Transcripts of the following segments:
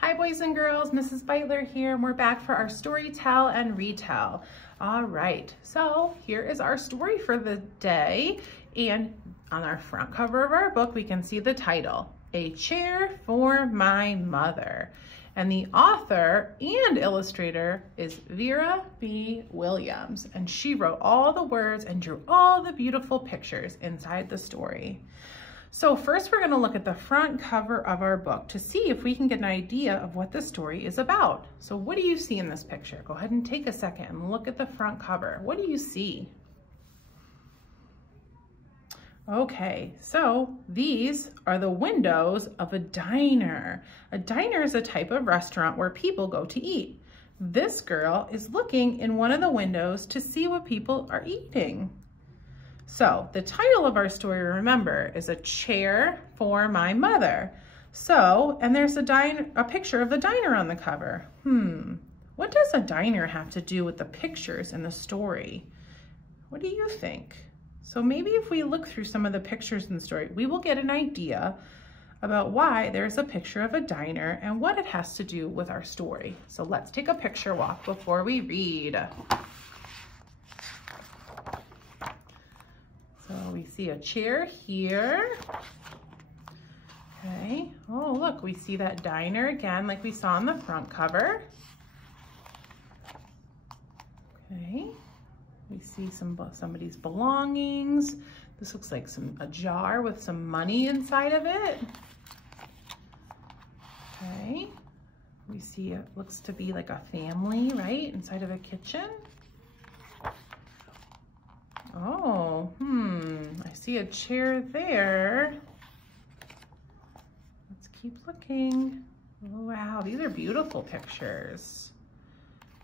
Hi boys and girls, Mrs. Beitler here, and we're back for our story tell and retell. All right, so here is our story for the day, and on our front cover of our book we can see the title, A Chair for My Mother. And the author and illustrator is Vera B. Williams, and she wrote all the words and drew all the beautiful pictures inside the story. So first we're going to look at the front cover of our book to see if we can get an idea of what the story is about. So what do you see in this picture? Go ahead and take a second and look at the front cover. What do you see? Okay, so these are the windows of a diner. A diner is a type of restaurant where people go to eat. This girl is looking in one of the windows to see what people are eating. So the title of our story, remember, is A Chair for My Mother. So, and there's a picture of the diner on the cover. What does a diner have to do with the pictures in the story? What do you think? So maybe if we look through some of the pictures in the story, we will get an idea about why there's a picture of a diner and what it has to do with our story. So let's take a picture walk before we read. So we see a chair here. Okay. Oh, look, we see that diner again like we saw on the front cover. Okay. We see somebody's belongings. This looks like a jar with some money inside of it. Okay. We see it looks to be like a family, right? Inside of a kitchen. Oh, I see a chair there. Let's keep looking. Oh, wow, these are beautiful pictures.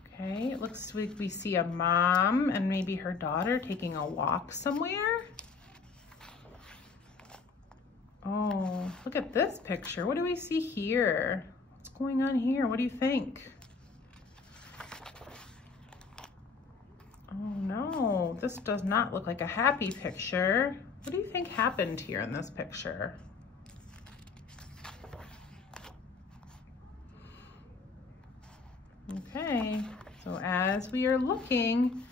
Okay, it looks like we see a mom and maybe her daughter taking a walk somewhere. Oh, look at this picture. What do we see here? What's going on here? What do you think? Oh no, this does not look like a happy picture. What do you think happened here in this picture? Okay, so as we are looking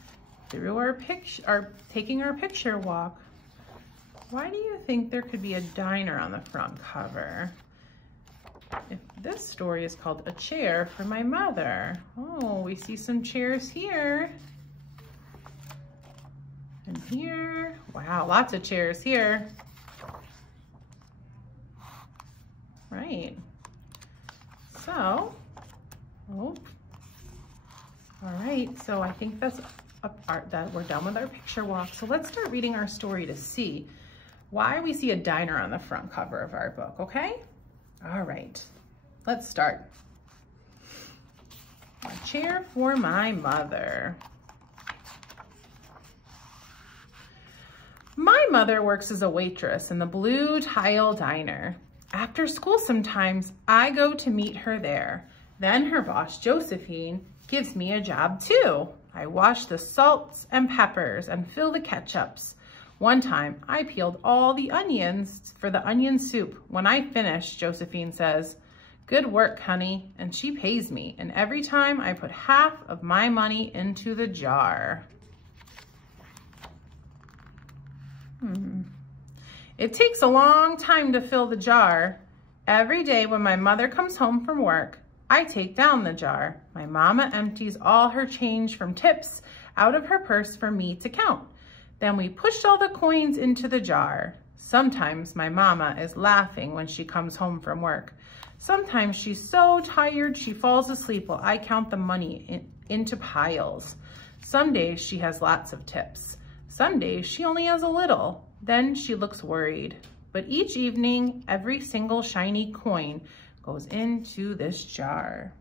through our picture, taking our picture walk, why do you think there could be a diner on the front cover? If this story is called A Chair for My Mother. Oh, we see some chairs here. And here, wow, lots of chairs here. Right. So, all right, so I think that's that we're done with our picture walk. So let's start reading our story to see why we see a diner on the front cover of our book, okay? All right, let's start. A Chair for My Mother. My mother works as a waitress in the Blue Tile Diner. After school sometimes, I go to meet her there. Then her boss, Josephine, gives me a job too. I wash the salts and peppers and fill the ketchups. One time, I peeled all the onions for the onion soup. When I finish, Josephine says, "Good work, honey," and she pays me. And every time I put half of my money into the jar. It takes a long time to fill the jar. Every day when my mother comes home from work, I take down the jar. My mama empties all her change from tips out of her purse for me to count. Then we push all the coins into the jar. Sometimes my mama is laughing when she comes home from work. Sometimes she's so tired she falls asleep while I count the money into piles. Some days she has lots of tips. Some days she only has a little. Then she looks worried. But each evening, every single shiny coin goes into this jar.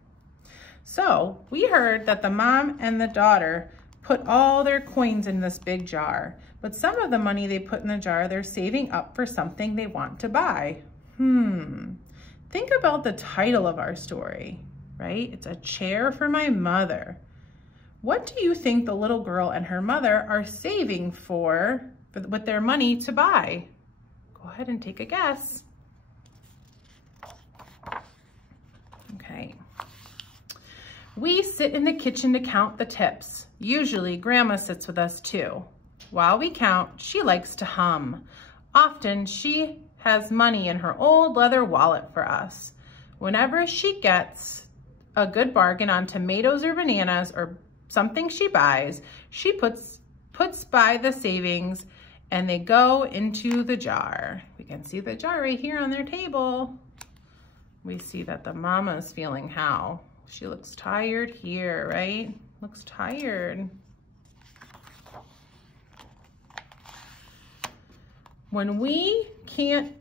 So we heard that the mom and the daughter put all their coins in this big jar, but some of the money they put in the jar, they're saving up for something they want to buy. Think about the title of our story, right? It's A Chair for My Mother. What do you think the little girl and her mother are saving with their money to buy? Go ahead and take a guess. Okay. We sit in the kitchen to count the tips. Usually Grandma sits with us too. While we count, she likes to hum. Often she has money in her old leather wallet for us. Whenever she gets a good bargain on tomatoes or bananas or something she buys, she puts by the savings and they go into the jar. We can see the jar right here on their table. We see that the mama's feeling how? She looks tired here, right? Looks tired. When we can't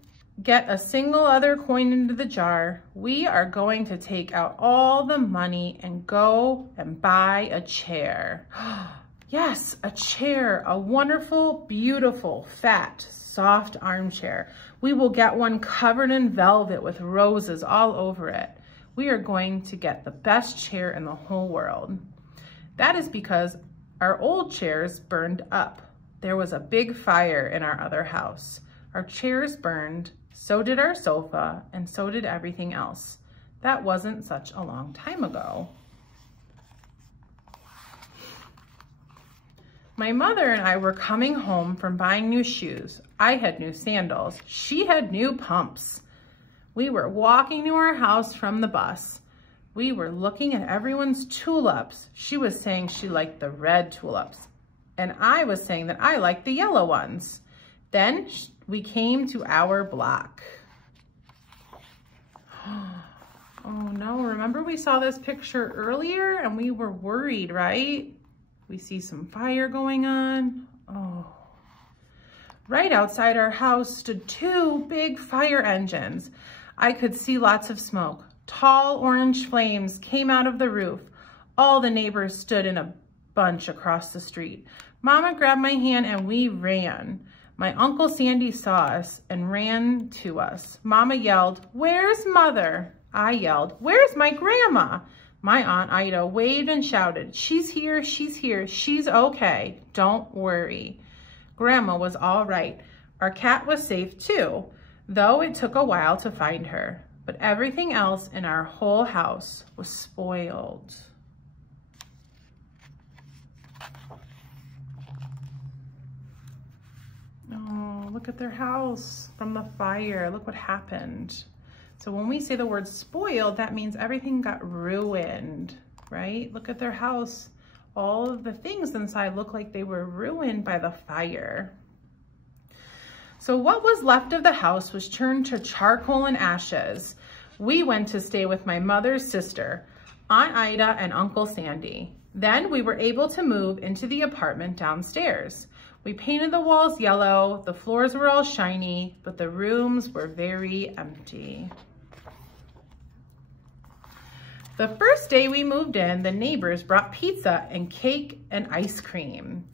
get a single other coin into the jar, we are going to take out all the money and go and buy a chair. Yes, a chair, a wonderful, beautiful, fat, soft armchair. We will get one covered in velvet with roses all over it. We are going to get the best chair in the whole world. That is because our old chairs burned up. There was a big fire in our other house. Our chairs burned, so did our sofa, and so did everything else. That wasn't such a long time ago. My mother and I were coming home from buying new shoes. I had new sandals. She had new pumps. We were walking to our house from the bus. We were looking at everyone's tulips. She was saying she liked the red tulips, and I was saying that I liked the yellow ones. Then we came to our block. Oh no, remember we saw this picture earlier and we were worried, right? We see some fire going on. Oh. Right outside our house stood two big fire engines. I could see lots of smoke. Tall orange flames came out of the roof. All the neighbors stood in a bunch across the street. Mama grabbed my hand and we ran. My Uncle Sandy saw us and ran to us. Mama yelled, "Where's Mother?" I yelled, "Where's my grandma?" My Aunt Ida waved and shouted, she's here, she's okay, don't worry." Grandma was all right. Our cat was safe too, though it took a while to find her. But everything else in our whole house was spoiled. Oh, look at their house from the fire. Look what happened. So when we say the word spoiled, that means everything got ruined, right? Look at their house. All of the things inside look like they were ruined by the fire. So what was left of the house was turned to charcoal and ashes. We went to stay with my mother's sister, Aunt Ida and Uncle Sandy. Then we were able to move into the apartment downstairs. We painted the walls yellow, the floors were all shiny, but the rooms were very empty. The first day we moved in, the neighbors brought pizza and cake and ice cream.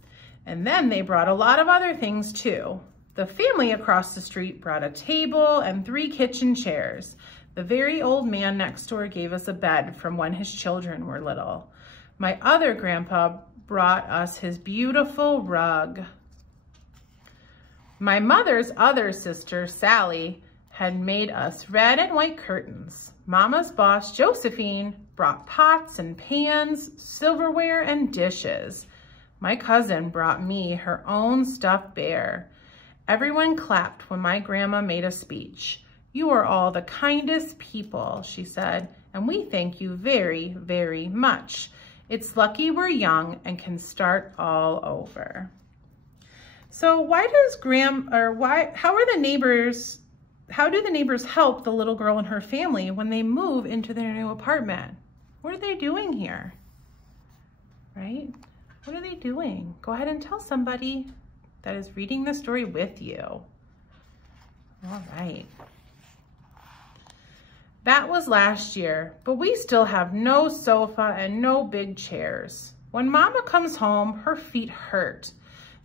And then they brought a lot of other things too. The family across the street brought a table and 3 kitchen chairs. The very old man next door gave us a bed from when his children were little. My other grandpa brought us his beautiful rug. My mother's other sister, Sally, had made us red and white curtains. Mama's boss, Josephine, brought pots and pans, silverware, and dishes. My cousin brought me her own stuffed bear. Everyone clapped when my grandma made a speech. "You are all the kindest people," she said, "and we thank you very, very much. It's lucky we're young and can start all over." So how do the neighbors help the little girl and her family when they move into their new apartment? What are they doing here? Right? What are they doing? Go ahead and tell somebody that is reading the story with you. All right. That was last year, but we still have no sofa and no big chairs. When Mama comes home, her feet hurt.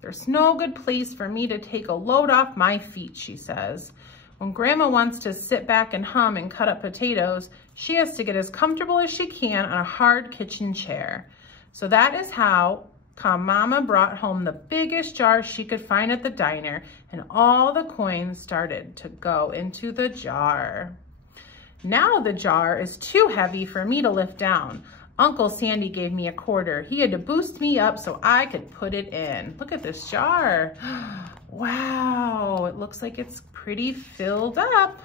"There's no good place for me to take a load off my feet," she says. When Grandma wants to sit back and hum and cut up potatoes, she has to get as comfortable as she can on a hard kitchen chair. So that is how come Mama brought home the biggest jar she could find at the diner, and all the coins started to go into the jar. Now the jar is too heavy for me to lift down. Uncle Sandy gave me a quarter. He had to boost me up so I could put it in. Look at this jar. Wow, it looks like it's pretty filled up.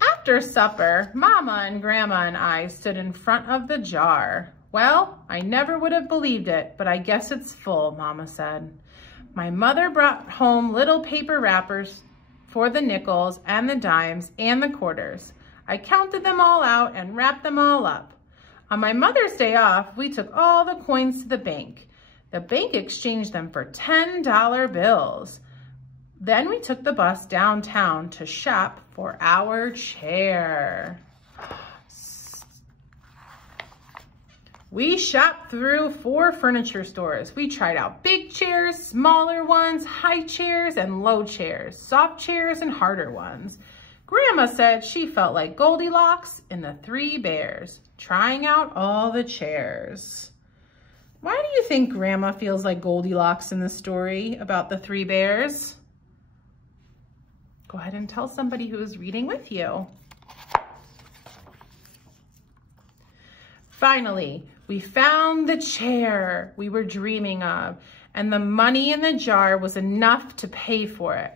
After supper, Mama and Grandma and I stood in front of the jar. Well, I never would have believed it, but I guess it's full, Mama said. My mother brought home little paper wrappers for the nickels and the dimes and the quarters. I counted them all out and wrapped them all up. On my Mother's Day off, we took all the coins to the bank. The bank exchanged them for $10 bills. Then we took the bus downtown to shop for our chair. We shopped through 4 furniture stores. We tried out big chairs, smaller ones, high chairs, and low chairs, soft chairs, and harder ones. Grandma said she felt like Goldilocks in the 3 Bears, trying out all the chairs. Why do you think Grandma feels like Goldilocks in the story about the 3 Bears? Go ahead and tell somebody who is reading with you. Finally, we found the chair we were dreaming of, and the money in the jar was enough to pay for it.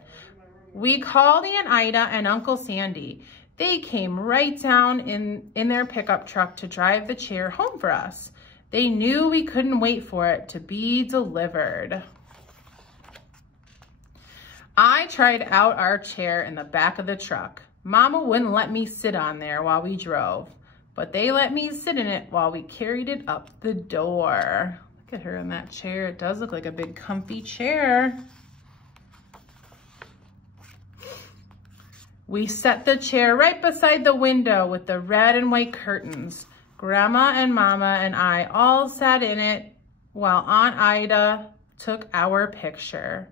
We called Aunt Ida and Uncle Sandy. They came right down in their pickup truck to drive the chair home for us. They knew we couldn't wait for it to be delivered. I tried out our chair in the back of the truck. Mama wouldn't let me sit on there while we drove, but they let me sit in it while we carried it up the door. Look at her in that chair. It does look like a big comfy chair. We set the chair right beside the window with the red and white curtains. Grandma and Mama and I all sat in it while Aunt Ida took our picture.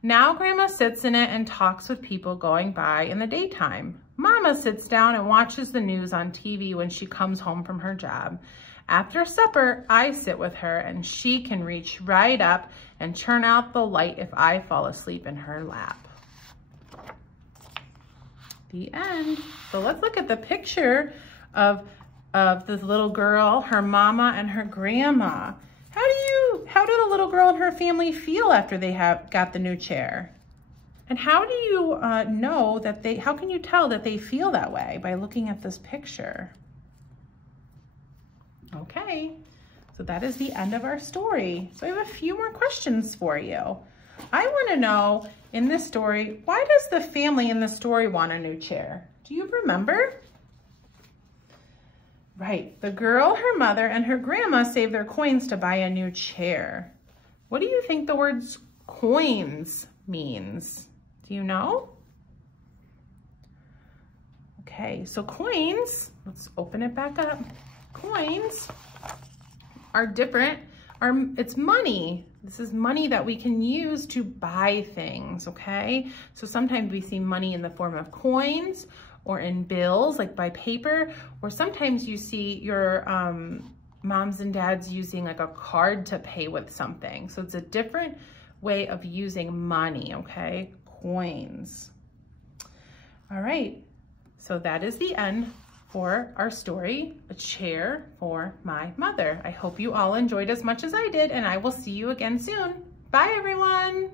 Now Grandma sits in it and talks with people going by in the daytime. Mama sits down and watches the news on TV when she comes home from her job. After supper, I sit with her and she can reach right up and turn out the light if I fall asleep in her lap. The end. So let's look at the picture of this little girl, her mama, and her grandma. How do the little girl and her family feel after they got the new chair? And how do you know that how can you tell that they feel that way by looking at this picture? Okay, so that is the end of our story. So I have a few more questions for you. I want to know in this story, why does the family in the story want a new chair? Do you remember? Right, the girl, her mother, and her grandma saved their coins to buy a new chair. What do you think the words coins means? Do you know? Okay, so coins, let's open it back up. Coins are different. It's money. This is money that we can use to buy things, okay? So sometimes we see money in the form of coins or in bills, like by paper, or sometimes you see your moms and dads using like a card to pay with something. So it's a different way of using money, okay? Coins. All right, so that is the end for our story, A Chair for My Mother. I hope you all enjoyed as much as I did, and I will see you again soon. Bye, everyone.